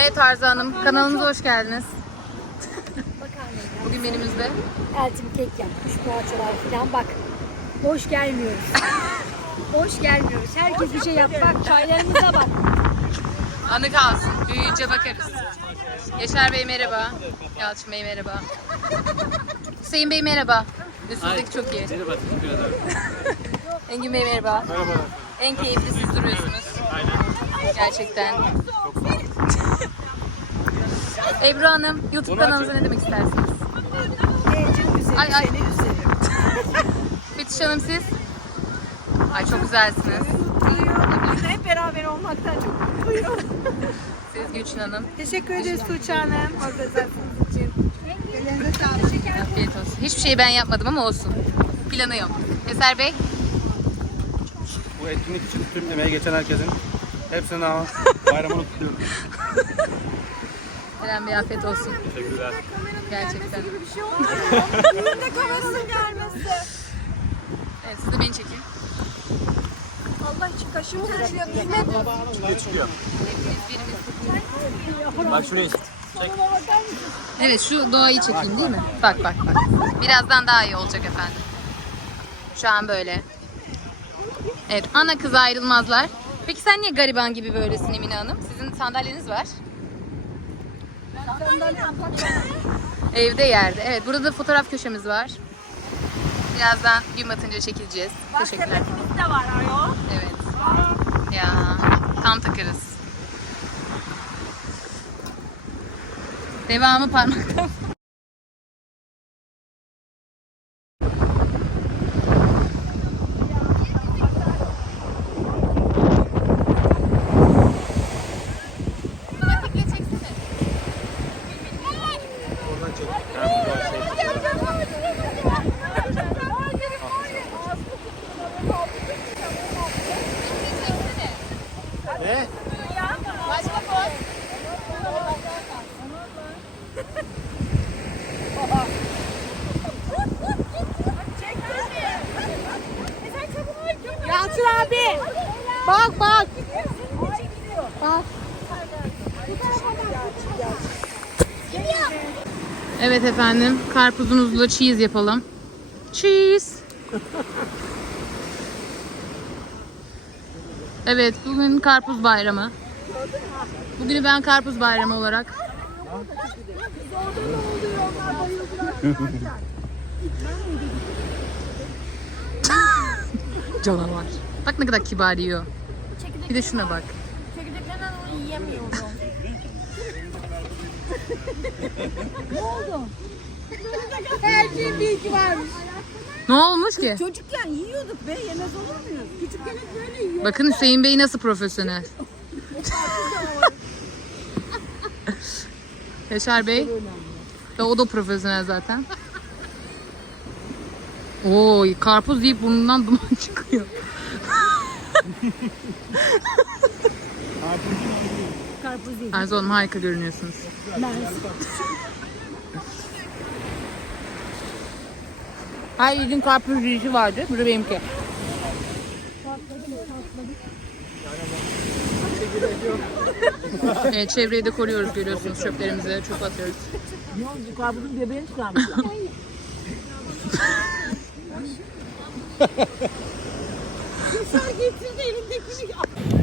Evet Arzu Hanım, kanalımıza hoş geldiniz. Bugün menümüzde Eltim kek yapmış, poğaçalar falan. Bak, boş gelmiyoruz. boş gelmiyoruz. Herkes bir şey yap. Bak, çaylarımıza bak. anı kalsın, büyüyünce bakarız. Yaşar Bey merhaba, Yalçın Bey merhaba. Hüseyin Bey merhaba. Üstünüzdeki çok iyi. Merhaba, teşekkür ederim. Engin Bey merhaba. Merhaba. En keyifli siz duruyorsunuz. Gerçekten. Ebru Hanım, YouTube kanalınıza ne demek istersiniz? Çok güzel, Ay, ay. Fetiş Hanım siz? Ay çok güzelsiniz. Biz de hep beraber olmaktan çok mutluyum. Siz Gülçin Hanım. Teşekkür ederiz Tuğçe Hanım. Organizasyonunuz için. Ellerinize sağlık. Afiyet olsun. Hiçbir şeyi ben yapmadım ama olsun. Planı yok. Eser Bey, Bu etkinlik için tüm emeği geçen herkesin hepsine ama bayramını kutluyorum. Eren Bey afiyet olsun. Teşekkürler. Gerçekten. Önünde kameranın gelmesi. Evet, siz de beni çekin. Allah için kaşımı kaçırıyor. Hizmet. Ne çıkıyor? Hepimiz birimiz. Bak şuraya Evet, şu doğayı çekeyim değil mi? Bak bak bak. Birazdan daha iyi olacak efendim. Şu an böyle. Evet, ana kız ayrılmazlar. Peki sen niye gariban gibi böylesin Emine Hanım? Sizin sandalyeniz var. Evde yerde. Evet, burada da fotoğraf köşemiz var. Birazdan gün batınca çekileceğiz. Teşekkürler. de var ayol. Evet. Ya tam takarız. Devamı parmakta. Abi. Bak bak. Bak. Evet efendim. Karpuzunuzla cheese yapalım. Cheese. Evet bugün karpuz bayramı. Bugünü ben karpuz bayramı olarak Canavar. Bak ne kadar kibar yiyor. Bir de şuna bak. Çekirdeklerinden onu yiyemiyorum. Her şeyin bilgi varmış. Ne olmuş ki? Çocukken yiyorduk be yemez olur muyuz? Küçükken hep böyle yiyor. Bakın Hüseyin Bey nasıl profesyonel. Yaşar Bey. Da o da profesyonel zaten. Oo, karpuz yiyip burnundan duman çıkıyor. Karpuz yedim. Arzu Hanım harika görünüyorsunuz. Her yerin karpuz yiyişi vardı. Bu da benimki. Evet, çevreyi de koruyoruz görüyorsunuz. Çöplerimizi çöpe atıyoruz. Ne oldu? Karpuzun göbeğini çıkarmışlar. Sar getirdi elimdekini.